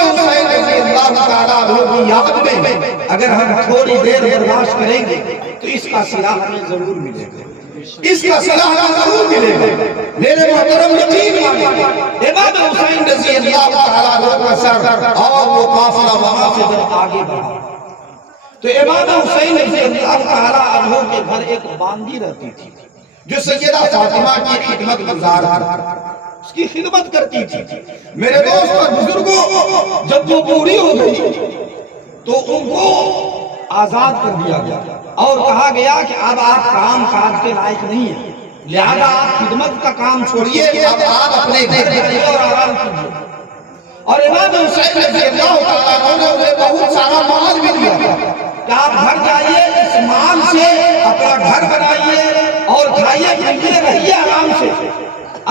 امام حسین رضی اللہ تعالیٰ عنہ کی یاد میں اگر ہم تھوڑی دیر برداشت کریں گے تو اس کا صلہ ہمیں ضرور ملے گا، اس کا صلہ ہمیں ضرور ملے گا۔ میرے محترم یقین مانیں، امام حسین رضی اللہ تعالیٰ عنہ کا سر اور وہ قافلہ وہاں سے جب آگے بڑھا تو امام حسین رضی اللہ تعالیٰ عنہ کے گھر ایک باندی رہتی تھی جو سیدہ فاطمہ کی خدمت گزار اس کی خدمت کرتی تھی۔ میرے دوست اور بزرگوں، جب وہ پوری ہو گئی تو ان کو آزاد کر دیا گیا اور کہا گیا کہ اب آپ کام کاج کے لائق نہیں ہیں، لہذا آپ خدمت کا کام چھوڑیے، اب آپ اپنے گھر جائیے اور آرام کیجیے۔ اور امام حسین رضی اللہ تعالیٰ عنہ نے انہیں بہت سارا مال بھی دیا کہ آپ گھر جائیے، اس مال سے اپنا گھر بنائیے اور کھائیے پیئیے رہیے آرام سے۔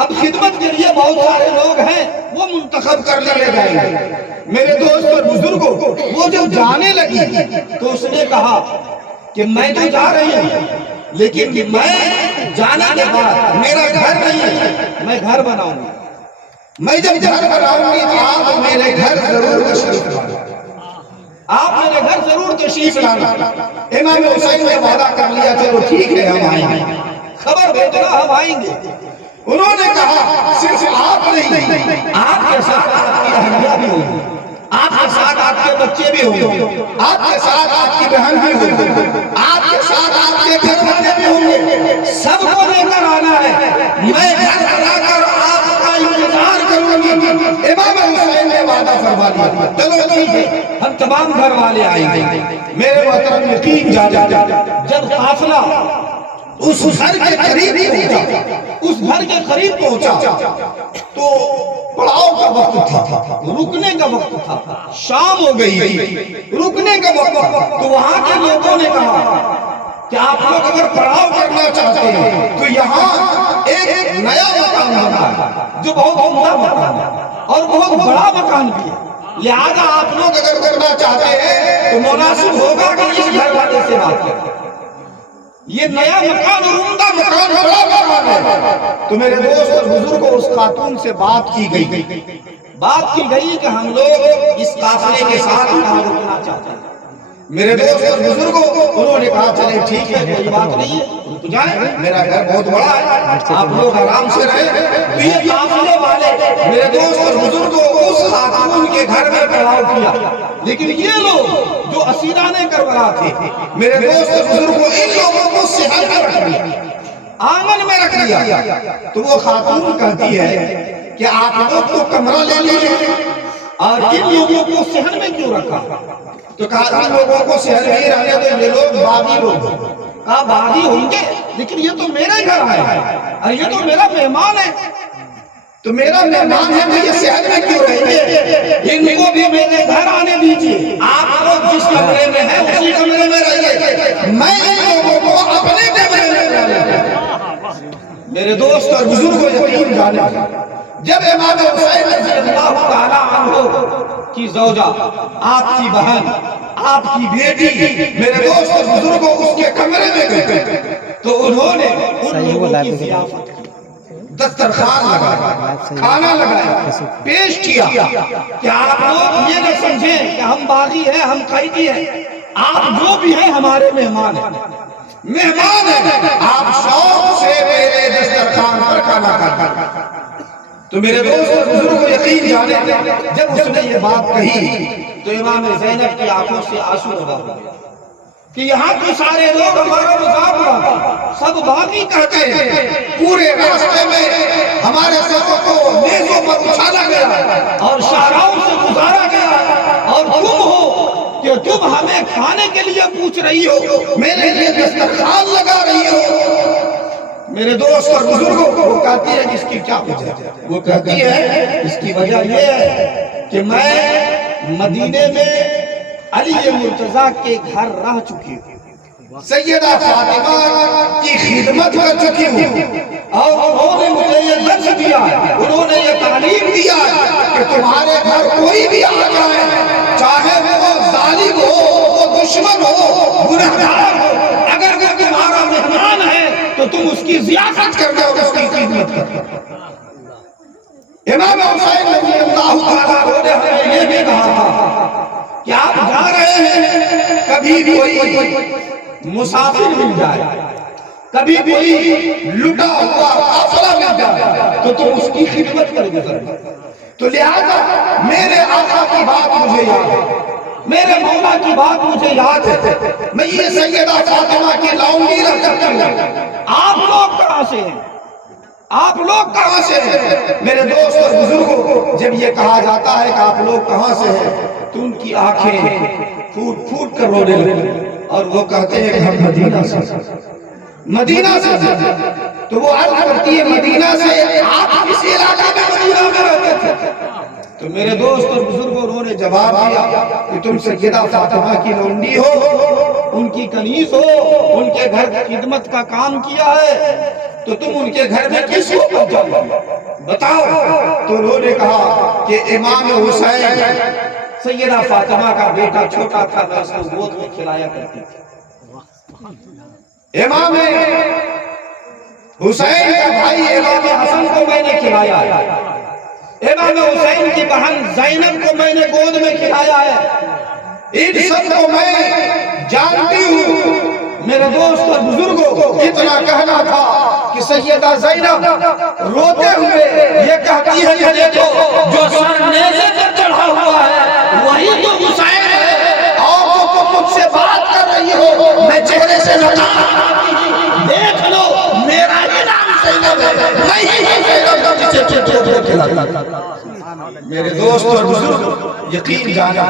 اب خدمت کے لیے بہت سارے لوگ ہیں وہ منتخب کر لیے جائیں گے۔ میرے دوست اور بزرگوں، وہ جب جانے لگی تو اس نے کہا کہ میں تو جا رہی ہوں لیکن میں جانے کے بعد میرا گھر نہیں ہے، میں گھر بناؤں گی، میں جب گھر بناؤں گی تو آپ میرے گھر ضرور تشریف لانا، آپ میرے گھر ضرور تشریف لانا۔ امام حسین نے وعدہ کر لیا چلو ٹھیک ہے ہم آئیں گے، خبر بھیجنا ہم آئیں گے۔ انہوں نے کہا صرف آپ نہیں، آپ کے ساتھ آپ کی اہلیہ بھی ہوگی، آپ کے ساتھ آپ کے بچے بھی ہوں گے، آپ کے ساتھ آپ کی بہن بھی ہوگی، آپ کے ساتھ آپ کے گھر والے بھی ہوں گے، سب کو لے کر آنا ہے، میں گھر بنا کر آپ کا انتظار کروں گی۔ امام حسین نے وعدہ فرما دیا چلو ٹھیک ہے ہم تمام گھر والے آئیں گے۔ میرے محترم یقین جانا، جب قافلہ اس گھر کے قریب پہنچا، اس گھر کے قریب پہنچا تو پڑاؤ کا وقت تھا، رکنے کا وقت تھا، شام ہو گئی، رکنے کا وقت۔ تو وہاں کے لوگوں نے کہا کہ آپ لوگ اگر پڑاؤ کرنا چاہتے ہیں تو یہاں ایک نیا مکان بنا ہے جو بہت عمدہ مکان ہے اور بہت بڑا مکان بھی ہے، لہذا آپ لوگ اگر کرنا چاہتے ہیں تو مناسب ہوگا کہ اس گھر والے سے بات کریں، یہ نیا مکان اور عمدہ مکان بڑا مکان ہے۔ تو میرے دوست اور بزرگوں، اس خاتون سے بات کی گئی کہ ہم لوگ اس قافلے کے ساتھ یہاں رکنا چاہتے ہیں۔ میرے دوست اور بزرگوں، انہوں نے کہا چلے ٹھیک ہے کوئی بات نہیں ہے، رک جائیں، میرا گھر بہت بڑا ہے، آپ لوگ آرام سے رہیں۔ تو یہ قافلے والے میرے دوست اور بزرگوں اس خاتون کے گھر میں پڑاؤ کیا، لیکن یہ لوگ جو اسیران کربلا تھے، میرے دوست اور بزرگوں، ان لوگوں کو صحن میں رکھ لیا، آنگن میں رکھ لیا۔ تو وہ خاتون کہتی ہے کہ آپ لوگ تو کمرہ لے لیے اور ان لوگوں کو صحن میں کیوں رکھا؟ تو کہا ان لوگوں کو صحن میں ہی رہنے تو یہ لوگ باغی لوگ ہیں۔ کہا باغی ہوں گے لیکن یہ تو میرے گھر آئے ہیں اور یہ تو میرا مہمان ہے، تو میرا مہمان ہے تو یہ صحن میں کیوں رہیں گے؟ ان کو بھی میرے گھر آنے دیجئے، آپ لوگ جس کمرے میں ہیں اسی کمرے میں رہیے، میں ان لوگوں کو اپنے کمرے میں رہنے۔ میرے دوست اور بزرگوں، یقین جانے، جب امام حسین رضی اللہ تعالیٰ عنہ کی زوجہ، آپ کی بہن، آپ کی بیٹی، میرے دوست اور بزرگوں اس کے کمرے میں گئے تو انہوں نے ان لوگوں کی ضیافت کی، دسترخوان لگایا، کھانا لگایا، پیش کیا کہ آپ لوگ یہ نہ سمجھیں کہ ہم باغی ہیں، ہم قیدی ہیں، آپ جو بھی ہیں ہمارے مہمان ہیں، آپ شوق سے میرے دسترخوان پر کھانا کھاتے۔ تو میرے دوست اور بزرگوں، یقین جانے، جب اس نے یہ بات کہی تو امام زینب کی آنکھوں سے آنسو روا ہو گیا کہ یہاں تو سارے لوگ ہمارا مذاق اڑاتے، سب باغی کہتے ہیں، پورے راستے میں ہمارے سروں کو نیزوں پر اچھالا گیا اور شاہراہوں سے گزارا گیا، اور تم ہو کہ تم ہمیں کھانے کے لیے پوچھ رہی ہو، میرے لیے دسترخوان لگا رہی ہو۔ میرے دوست اور بزرگوں، وہ کہتی ہے اس کی کیا وجہ ہے؟ وہ کہتی ہے اس کی وجہ یہ ہے کہ میں مدینے میں علی مرتضیٰ کے گھر رہ چکی ہوں، سیدہ فاطمہ کی خدمت کر چکی ہوں، اور انہوں نے مجھے یہ درس دیا ہے، انہوں نے یہ تعلیم دیا ہے کہ تمہارے گھر کوئی بھی آ جائے، چاہے وہ ظالم ہو، وہ دشمن ہو، گنہگار ہو، اگر وہ تمہارا مہمان ہے تو تم اس کی ضیافت کرتے اور اس کی خدمت کرتے۔ امام حسین رضی اللہ تعالیٰ عنہ نے یہ بھی کہا کبھی کوئی مسافر مل جائے، کبھی کوئی لٹا ہوا قافلہ مل جائے تو تم اس کی خدمت پر گزرنا۔ تو لہذا میرے آقا کی بات مجھے یاد ہے، میرے مولا کی بات مجھے یاد ہے، میں یہ سیدہ فاطمہ کی لاؤنگی رکھ کرتا ہوں۔ آپ لوگ کہاں سے ہیں؟ آپ لوگ کہاں سے ہیں؟ میرے دوست اور بزرگوں، جب یہ کہا جاتا ہے کہ آپ لوگ کہاں سے ہیں تو ان کی آنکھیں پھوٹ پھوٹ کر رونے لگیں اور وہ کہتے ہیں کہ ہم مدینہ سے، مدینہ سے۔ تو وہ عرض کرتی ہے مدینہ سے، آپ کسی علاقے میں مدینہ میں رہتے تھے؟ تو میرے دوست اور بزرگوں، انہوں نے جواب دیا کہ تم سیدہ فاطمہ کی لونڈی ہو، ان کی کنیز ہو، ان کے گھر خدمت کا کام کیا ہے، تو تم ان کے گھر میں کس کو پہنچاؤ بتاؤ؟ تو انہوں نے کہا کہ امام حسین، سیدہ فاطمہ کا بیٹا چھوٹا تھا، میں اس کو گود میں کھلایا کرتی تھی۔ امام حسین کا بھائی امام حسن کو میں نے کھلایا ہے، امام حسین کی بہن زینب کو میں نے گود میں کھلایا ہے، ان سب کو میں جانتی ہوں۔ میرے دوست اور بزرگوں، اتنا کہنا تھا کہ سیدہ زینب روتے ہوئے یہ کہتی ہے کہ دیکھو جو سر نیزے پر چڑھا ہوا ہے وہی تو حسین ہے، اور جو تم مجھ سے بات کر رہی ہو میں چہرے سے نکال دیکھ لو میرا ہی نام زینب ہے، میں ہی زینب جسے چٹے کھلاتا۔ میرے دوست اور بزرگ یقین جانا،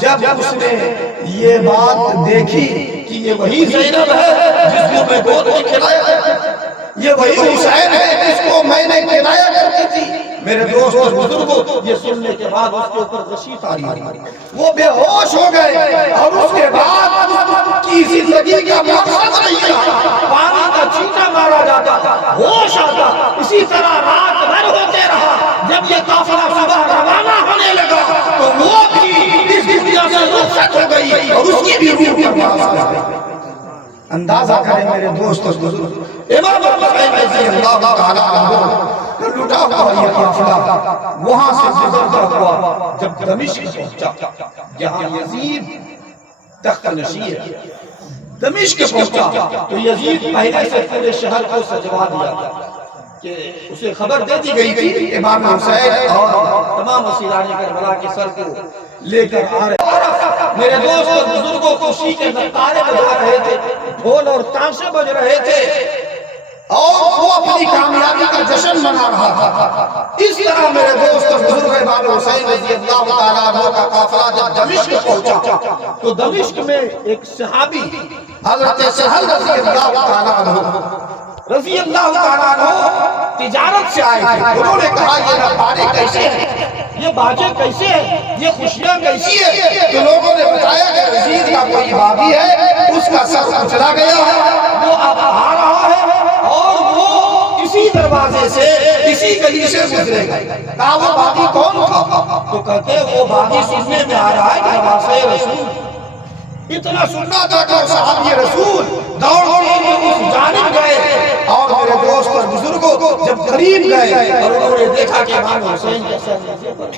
جب اس نے یہ بات دیکھی کہ یہ وہی زینب ہے جس کو میں گود میں کھلایا، یہ وہی حسین ہے جس کو میں نے کھلایا کرتی تھی، میرے دوست اور بزرگوں یہ سننے کے بعد اس کے اوپر غشی تاری، وہ بے ہوش ہو گئے، اور اس کے بعد اس کی زندگی کا مقصد نہیں تھا، پانی کا چیٹا مارا جاتا، ہوش آتا، اسی طرح رات بھر ہوتے رہا۔ جب یہ قافلہ صبح روانہ ہونے لگا تو وہ بھی اس دنیا سے رخصت ہو گئی اور اس کی بھی روح پرواز کر گئی۔ اندازہ کریں میرے دوست اور بزرگ، امام حسین رضی اللہ تعالیٰ عنہ کا لٹا ہوا یہ قافلہ وہاں سے گزرتا ہوا جب دمشق پہنچا، جہاں یزید تخت نشین ہے، دمشق پہنچا تو یزید پہلے سے پورے شہر کو سجوا دیا تھا کہ اسے خبر دے دی گئی تھی امام حسین اور تمام اسیران کربلا کے سر کو لے کر آ رہے۔ میرے دوست اور بزرگوں خوشی کے نغارے بجا رہے تھے، ڈھول اور تانشے بج رہے تھے، اور وہ اپنی کامیابی کا جشن منا رہا تھا۔ اس طرح میرے دوست اور بزرگ امام حسین رضی اللہ تعالیٰ عنہ کا قافلہ جب دمشق پہنچا تو دمشق میں ایک صحابی حضرت سہل رضی اللہ تعالیٰ عنہ تجارت سے آئے تھے۔ انہوں نے کہا یہ نغارے کیسے ہیں، یہ باجے کیسے ہیں، یہ خوشیاں کیسی ہیں؟ تو لوگوں نے بتایا کہ یزید کا کوئی بابی ہے، اس کا سر کچلا گیا ہے، وہ اب آ رہا ہے اور وہ اسی دروازے سے اسی گلی سے گزرے گا۔ کہا وہ بابی کون تھا؟ تو کہتے وہ بابی سننے میں آ رہا ہے کہ نواسے رسول، اتنا سننا تھا کہ صحابی رسول دوڑ کے اس جانب گئے، اور میرے دوست اور بزرگوں جب قریب گئے اور انہوں نے دیکھا کہ امام حسین کے سر نیزے پر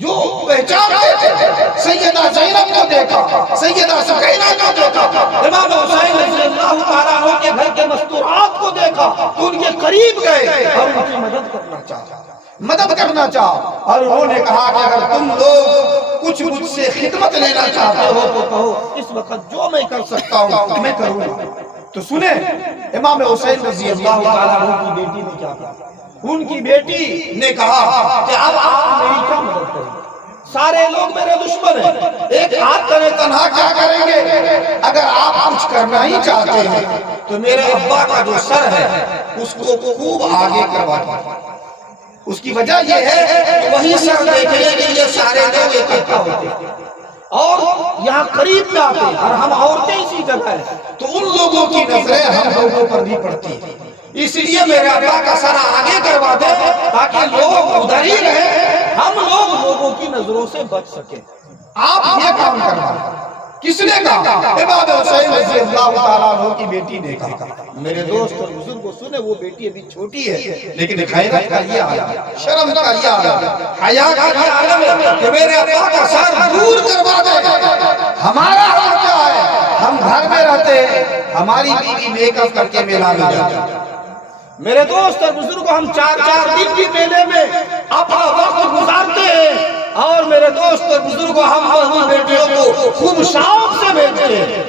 جو پہچانتے تھے، سیدہ زینب کو دیکھا، سیدہ سکینہ کو دیکھا، امام حسین رضی اللہ تعالیٰ عنہ کے گھر کے مستورات کو دیکھا تو ان کے قریب گئے اور ان کی مدد کرنا چاہا، اور انہوں نے کہا کہ اگر تم لوگ کچھ مجھ سے خدمت لینا چاہتے ہو تو کہو، اس وقت جو میں کر سکتا ہوں میں کروں گا۔ تو سنیں امام حسین رضی اللہ تعالیٰ عنہ کی بیٹی نے کیا کہا؟ ان کی بیٹی نے کہا کہ اب آپ میری کیا مدد کریں گے؟ سارے لوگ میرے دشمن ہیں، ایک آپ تنہا کیا کریں گے؟ اگر آپ کچھ کرنا ہی چاہتے ہیں تو میرے ابا کا جو سر ہے اس کو خوب آگے کروا دیں۔ اس کی وجہ یہ ہے کہ وہی سر دیکھیں کہ یہ سارے لوگ اکٹھا ہوتے ہیں اور یہاں قریب میں آتے ہیں، اور ہم عورتیں اسی جگہ ہیں تو ان لوگوں کی نظریں ہم لوگوں پر بھی پڑتی ہیں، اس لیے میرے ابا کا سر آگے کروا دے تاکہ لوگ ادھر ہی رہیں، ہم لوگ لوگوں کی نظروں سے بچ سکیں۔ آپ یہ کام کرنا کس نے کہا؟ امام حسین رضی اللہ تعالیٰ عنہ کی بیٹی نے کہا۔ میرے دوست اور بزرگوں سنے، وہ بیٹی ابھی چھوٹی ہے لیکن غیرت کا یہ عالم، شرم کا یہ عالم، حیا کا یہ عالم ہے کہ میرے ابا کا سر دور کروا دے، ہمارا حق کیا ہم گھر میں رہتے ہیں، ہماری بیوی میک اپ کر کے میلہ میں جاتی ہے۔ میرے دوست اور بزرگوں، ہم 4 دن کی میلے میں اپنا وقت گزارتے ہیں، اور میرے دوست اور بزرگوں ہم اپنی بیٹیوں کو خوب شوق سے بھیجتے ہیں،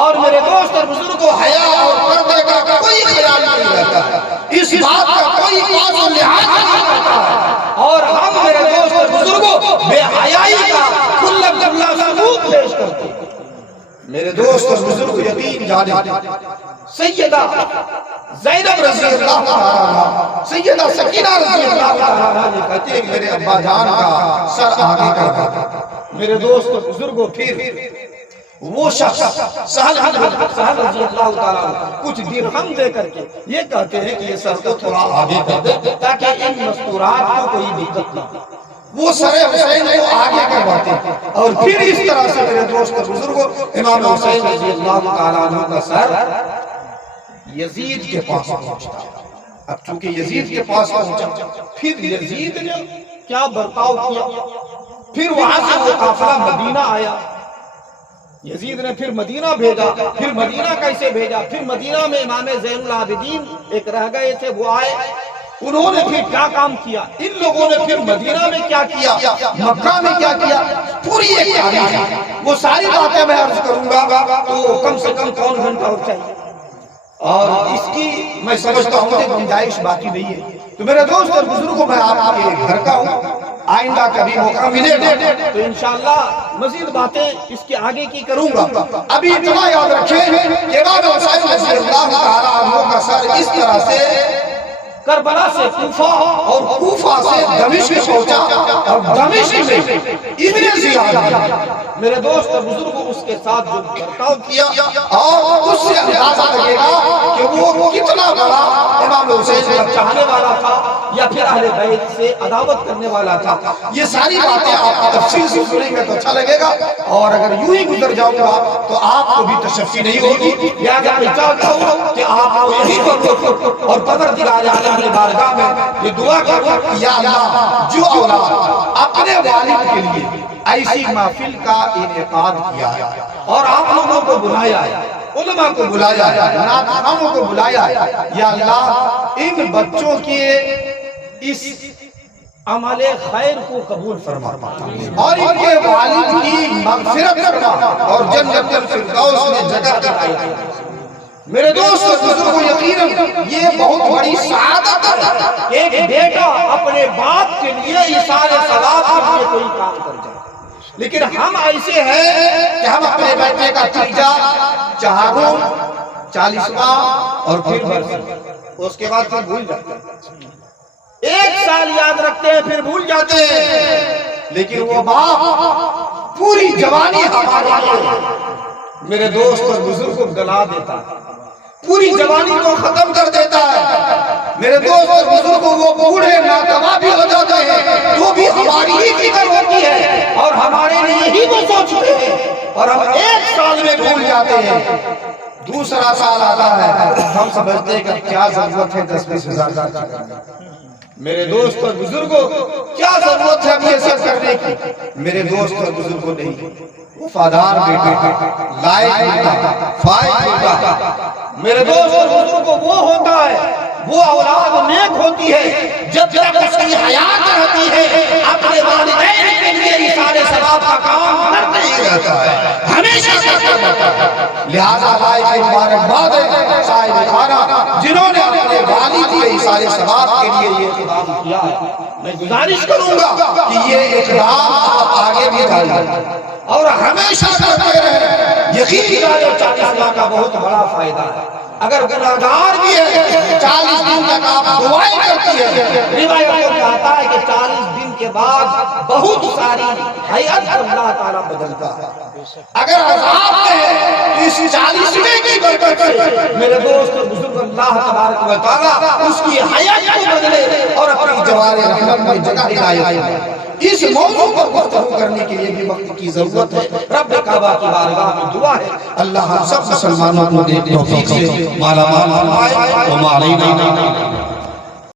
اور میرے دوست اور بزرگوں حیا اور پردے کا کوئی خیال نہیں رہتا، اس بات کا کوئی پاس و لحاظ نہیں کرتا، اور ہم میرے دوست اور بزرگوں بے حیائی کا کھلا کھلا ثبوت پیش کرتے ہیں۔ میرے دوست اور بزرگ یقین جانے، سیدہ زینب رضی اللہ عنہا، سیدہ سکینہ رضی اللہ عنہا یہ کہتے ہیں کہ میرے ابا جان کا سر آگے کر دیا۔ میرے دوست اور بزرگوں، پھر وہ شخص سہل رضی اللہ تعالیٰ کچھ درہم دے کر کے یہ کہتے ہیں کہ یہ سر کو تھوڑا آگے کر دے تاکہ ان مستورات کو کوئی دقت نہ ہو۔ وہ سر حسین کو آگے کرواتے ہیں، اور پھر اس طرح سے میرے دوست اور بزرگوں امام حسین رضی اللہ تعالیٰ عنہ کا سر یزید کے پاس پہنچتا ہے۔ اب چونکہ یزید کے پاس پہنچا، پھر یزید نے کیا برتاؤ کیا، پھر وہاں سے وہ قافلہ مدینہ آیا، یزید نے پھر مدینہ بھیجا، پھر مدینہ کیسے بھیجا، پھر مدینہ میں امام زین العابدین ایک رہ گئے تھے، وہ آئے، انہوں نے پھر کیا کام کیا، ان لوگوں نے پھر مدینہ میں کیا کیا، مکہ میں کیا کیا، پوری ایک تاریخ ہے۔ وہ ساری باتیں میں عرض کروں گا تو کم سے کم 3 گھنٹہ اور چاہیے، اور اس کی میں سمجھتا ہوں کہ گنجائش باقی نہیں ہے۔ تو میرے دوست اور بزرگوں، میں آپ کے گھر کا ہوں، آئندہ کبھی موقع ملے گا تو انشاءاللہ مزید باتیں اس کے آگے کی کروں گا۔ ابھی اتنا یاد رکھیں کہ امام حسین رضی اللہ تعالیٰ عنہ کا سر اس طرح سے کربلا سے کوفہ اور کوفہ سے دمشق پہنچا، اور دمشق میں ابن زیاد میرے دوست اور بزرگوں اس کے ساتھ جو برتاؤ کیا، اور اس سے اندازہ لگے گا کہ وہ کتنا بڑا امام حسین کا چاہنے والا تھا یا پھر اہل بیت سے عداوت کرنے والا تھا۔ یہ ساری باتیں آپ تفصیل سے سنیں گے تو اچھا لگے گا، اور اگر یوں ہی گزر جاؤں گا تو آپ کو بھی تشفی نہیں ہوگی۔ لہٰذا میں چاہتا ہوں کہ آپ کو یہی پر اور پروردگار عالم کی بارگاہ میں یہ دعا کرو کہ یا اللہ، جو اولاد اپنے والد کے لیے ایسی محفل کا انعقاد کیا ہے اور آپ لوگوں کو بلایا ہے، علماء کو بلایا ہے، نعت خوانوں کو بلایا ہے، یا اللہ ان بچوں کے اس عمل خیر کو قبول فرما، اور ان کے والد کی مغفرت فرما، اور جنت الفردوس میں جگہ دلائی۔ میرے دوست اور بزرگوں، یقیناً یہ بہت بڑی سعادت ہے ایک بیٹا اپنے باپ کے لیے ایثار ثواب کے لیے کوئی کام کر جائے، لیکن ہم ایسے ہیں کہ ہم اپنے بیٹے کا تیجا، چہارم، 40واں اور پھر برسی، اس کے بعد پھر بھول جاتے ہیں، 1 سال یاد رکھتے ہیں پھر بھول جاتے ہیں، لیکن وہ باپ پوری جوانی ہمارے لیے میرے دوست اور بزرگ کو گلا دیتا ہے، پوری جوانی کو ختم کر دیتا ہے۔ میرے دوست اور بزرگوں، وہ بوڑھے ناتواں بھی ہو جاتے ہیں تو بھی ہماری ہی فکر ہوتی ہے اور ہمارے لیے ہی وہ سوچتے ہیں، اور ہم 1 سال میں بھول جاتے ہیں، دوسرا سال آتا ہے ہم سمجھتے ہیں کہ کیا ضرورت ہے 10-20 ہزار کا۔ میرے دوست اور بزرگوں، کیا ضرورت ہے یہ سب کرنے کی؟ میرے دوست اور بزرگوں، نہیں، وفادار بیٹے، لائق بیٹا، فائق بیٹا، میرے دوست اور بزرگوں، وہ ہوتا ہے، وہ اولاد نیک ہوتی ہے جب تک اس کی حیات رہتی ہے، اپنے والدین کے لیے ایثار ثواب کا کام کرتے ہی رہتا ہے، ہمیشہ کرتا رہتا ہے۔ لہذا لائق مبارکباد ہے صاحب خانہ جنہوں نے اپنے والد کے ایثار ثواب کے لیے یہ اقدام کیا ہے۔ میں گزارش کروں گا کہ یہ اقدام آپ آگے بھی جاری رکھیں اور ہمیشہ کرتے رہیں۔ یقین جانے 40 ماہ کا بہت بڑا فائدہ ہے۔ اگر گناہگار بھی ہے 40 دن تک آپ دعائیں کرتی ہیں، روایتوں میں آتا ہے کہ 40 دن کے بعد بہت ساری حیات اللہ تعالیٰ بدلتا ہے۔ اگر عذاب میں ہے تو اس 40ویں کی برکت سے میرے دوست اور بزرگ اللہ تبارک و تعالیٰ اس کی حیات کو بدلے اور اپنی جوار رحمت میں جگہ دلائے۔ اس موضوع پر گفتگو کرنے کے لیے بھی وقت کی ضرورت ہے۔ رب کعبہ کی بارگاہ میں دعا ہے اللہ ہم سب مسلمانوں کو توفیق سے مالا مال فرمائے۔